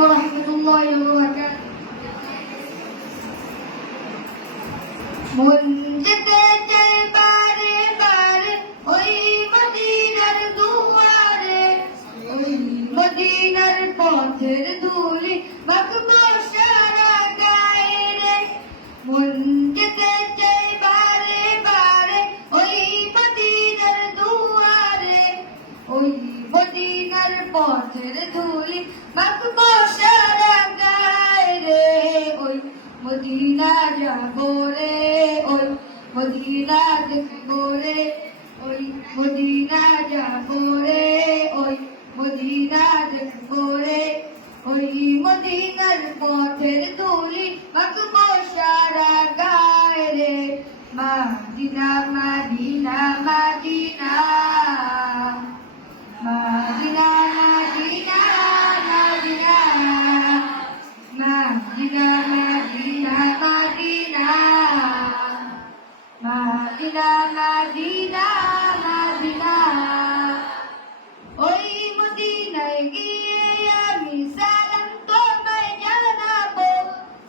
warahmatullahi wabarakatuh. মন যেতে চাই বারে বারে ওই মদিনার দুয়ারে, ওই মদিনার পথের ধুলি মাখবো সারা গায়ে রে। মন যেতে চাই বারে বারে ওই মদিনার দুয়ারে, ওই মদিনার পথের ধুলি মাখবো সারা গায়ে রে। ওই মদিনা যাবো রে, ওই মদিনা দেখবো রে, ওই মদিনা যাবো রে, ওই মদিনা দেখবো রে। ওই মদিনার পথের ধুলি মাখবো সারা গায়ে রে। মাদিনা মাদিনা মাদিনা মাদিনা মাদিনা মাদিনা মাদিনা মাদিনা মাদিনা মাদিনা মাদিনা। ওই মদিনায় গিয়ে আমি সালাম তোমায় জানাবো,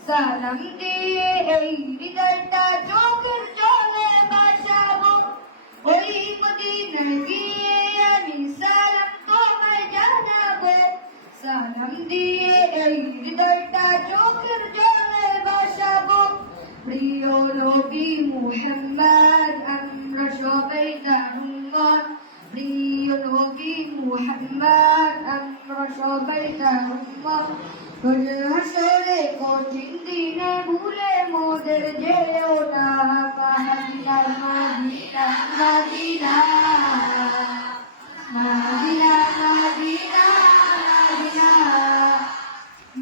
সালাম দিয়ে এই হৃদয়টা চোখের জলে ভাসাবো। ওই মদিনায় গিয়ে আমি সালাম তোমায় জানাবো, সালাম দিয়ে এই হৃদয়টা চোখের জলে ভাসাবো। প্রিয় নবী মুহাম্মদ আমরা সবাই তার উম্মত, প্রিয় নবী মুহাম্মদ আমরা সবাই তার উম্মত। রোজ হাসরে কঠিন দিনে ভুলে মোদের যেও না, মাদিনা মাদিনা মাদিনা মাদিনা মাদিনা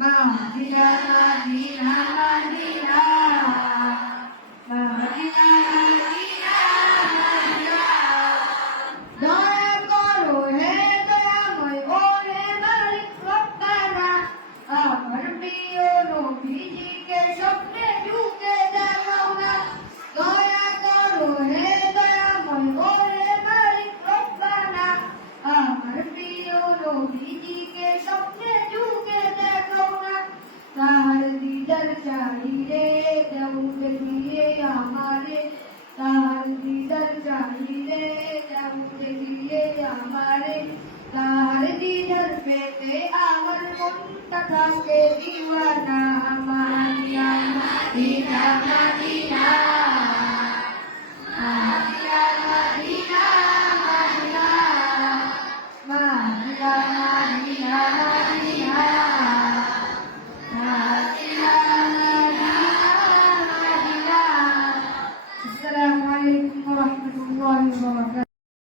মাদিনা মাদিনা মাদিনা মাদিনা মাদিনা মাদিনা মাদিনা। দয়া করো হে দয়াময় ও হে মালিক রব্বানা, আমার প্রিয় নবীজিকে স্বপ্নে ঢুকে দেখাও না। দয়া করো হে দয়াময় ও হে মালিক রব্বানা, আমার প্রিয় নবীজিকে স্বপ্নে ঢুকে দেখাও না। তাহার দিদার চাই রে দেউলে দিয়ে আমারে, তাহার দিদার চাই রে দেউলে দিয়ে আমারে। তাহার দিদার পেতে আমার মনটা থাকে দিওয়ানা, মাদিনা মাদিনা মাদিনা মাদিনা মাদিনা মাদিনা মাদিনা মাদিনা মাদিনা মাদিনা মাদিনা। আসসালামু আলাইকুম ওয়া রাহমাতুল্লাহি ওয়া বারাকাতুহু।